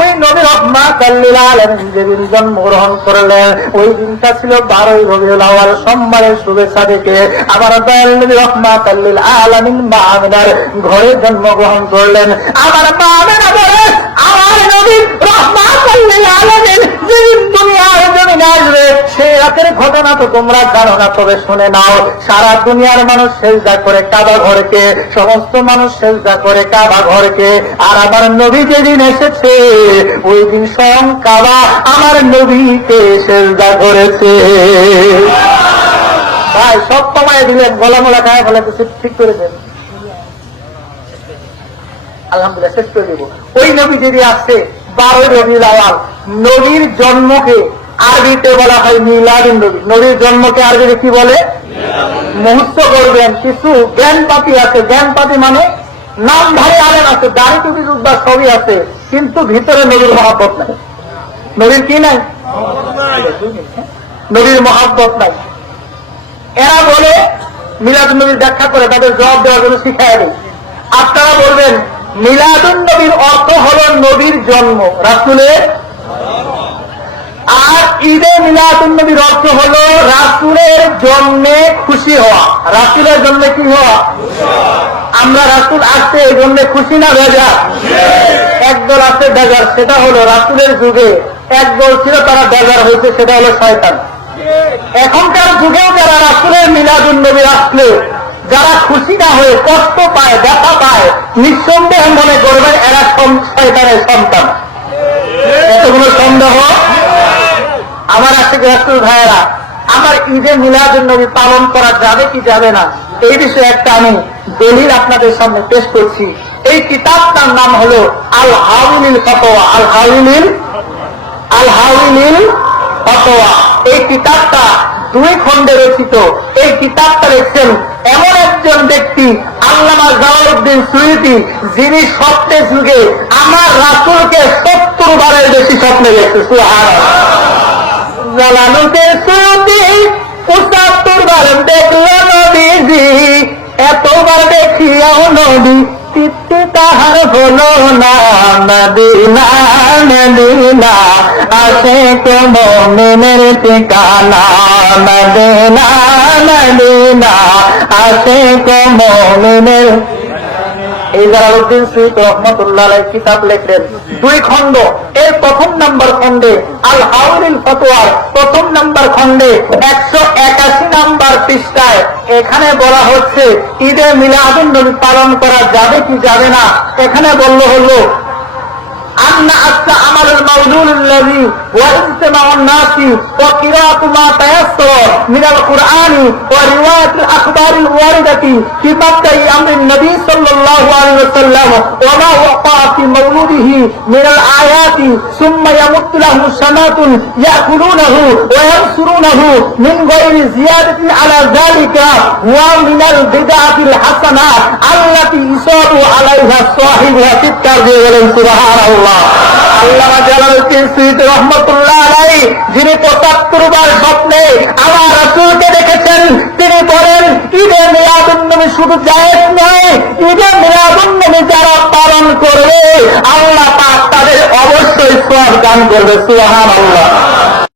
ওই নবী রহমা কাল্লিল জন্ম জন্মগ্রহণ করলেন, ওই দিনটা ছিল বারোই রবিউল আওয়াল সোমবারের শুভেচ্ছা থেকে আবার দয়াল নবী রহমা কাল্লিল আলমিন মা আমিনার ঘরে জন্মগ্রহণ করলেন। আবার মা আমিনা আমার নবী রহমা কাল্লিল আলমিন যেদিন দুনিয়ার জমিনে আসবে সেই রাতের ঘটনা তো তোমরা জানো না, তবে শুনে নাও। সারা দুনিয়ার মানুষ সেজদা করে কাবা ঘরকে, সমস্ত মানুষ সেজদা করে কাবা ঘরকে। আর আমার নবী যেদিন এসেছে, ওই দিন স্বয়ং কাবা আমার নবীকে সেজদা করেছে। ভাই, সব কমায় দিলেন, গলা মোলা খায় বলে কিছু ঠিক করে দেন আলহামদুলিল্লাহ, শেষ করে দেবো। ওই নবী যদি আসছে, বারোই রবি আওয়াল নবীর জন্মকে আরবিতে বলা হয় মিলাদুন নবী। নবীর জন্মকে আরবিতে কি বলে? মুহূর্ত করবেন। কিছু জ্ঞানপাতি আছে। জ্ঞানপাতি মানে নাম ধারে আলেন আছে, দাড়ি টুপি জুব্বা সবই আছে, কিন্তু ভিতরে নবীর মহাব্বত নাই। নবীর কি নাই? নবীর মহাব্বত নাই। এরা বলে, মিলাদ নবীর ব্যাখ্যা করে, তাদের জবাব দেওয়ার জন্য শিখায় দেয় আপনারা বলবেন মিলাদুন নবীর অর্থ হল নবীর জন্ম। রাসুলের ঈদে মিলাদুন নবীর অর্থ হল রাসুলের জন্মে খুশি হওয়া। রাসুলের জন্মে কি হওয়া? আমরা রাসুল আসছে এই জন্য খুশি না বেজার? একদল আছে বেজার, সেটা হলো রাসুলের যুগে একদল ছিল, তারা বেজার হয়েছে, সেটা হলো শয়তান। এখনকার যুগেও যারা রাসুলের মিলাদুন নবী আসলে, যারা খুশি না হয়ে, কষ্ট পায়, ব্যথা পায়, নিঃসন্দেহ মনে করবেন এরা শয়তানের সন্তান। এতগুলো সন্দেহ? আমার আছে রাসুল ভাইয়েরা, আমার ঈদে মিলাদুন নবী পালন করা যাবে কি যাবে না, এই বিষয়ে একটা আমি দলিল আপনাদের সামনে পেশ করছি। এই কিতাবটার নাম হলো আল হাউলিল ফতোয়া আল হাউলিল আল হাউলিল ফতোয়া এই কিতাবটা দুই খণ্ডে রচিত। এই কিতাবটা লিখছেন এমন একজন ব্যক্তি, আল্লামা জামালউদ্দিন সুইতি, যিনি স্বপ্নে যুগে আমার রাসুলকে সত্তর বারের বেশি স্বপ্নে দেখছে সুহার জ্বালানোকে সুতি পঁচাত্তর বার দেখল নবীজি, এতবার দেখিয়াও নবী তৃপ্তি তাহার হলো না নদীনা নদীনা আসে তো মমিনের ঠিকানা নদীনা নদীনা আসে তো মমিনের এই জালালুদ্দিন রহমতুল্লাহ কিতাব দুই এর প্রথম খণ্ডে আল হাউরিল ফতোয়ার প্রথম একশো একাশি নাম্বার পৃষ্ঠায় এখানে বলা হচ্ছে, ঈদে মিলাদুল নবী পালন করা যাবে কি যাবে না? এখানে বলল হলো, আন্না আচ্ছা আমার الرجل الذي وإن سمع الناس وقراءة ما تيسر من القرآن ورواية الأخبار الواردة في مبدأ أمر النبي صلى الله عليه وسلم وما وقع في مولوده من الآيات ثم يمت له سماة يأكلونه وينصرونه من غير زيادة على ذلك ومن البدعة الحسنة التي يصاب عليها صاحبها في التربية سبحان الله. আল্লাহ জালালউদ্দিন সুইদ দেখেছেন, তিনি বলেন, ঈদে মিলাদুন্নবী শুধু জায়েজ নয়, ঈদে মিলাদুন্নবী যারা পালন করবে, আল্লাহ পাক অবশ্যই সব দান করবে, সুবহানাল্লাহ।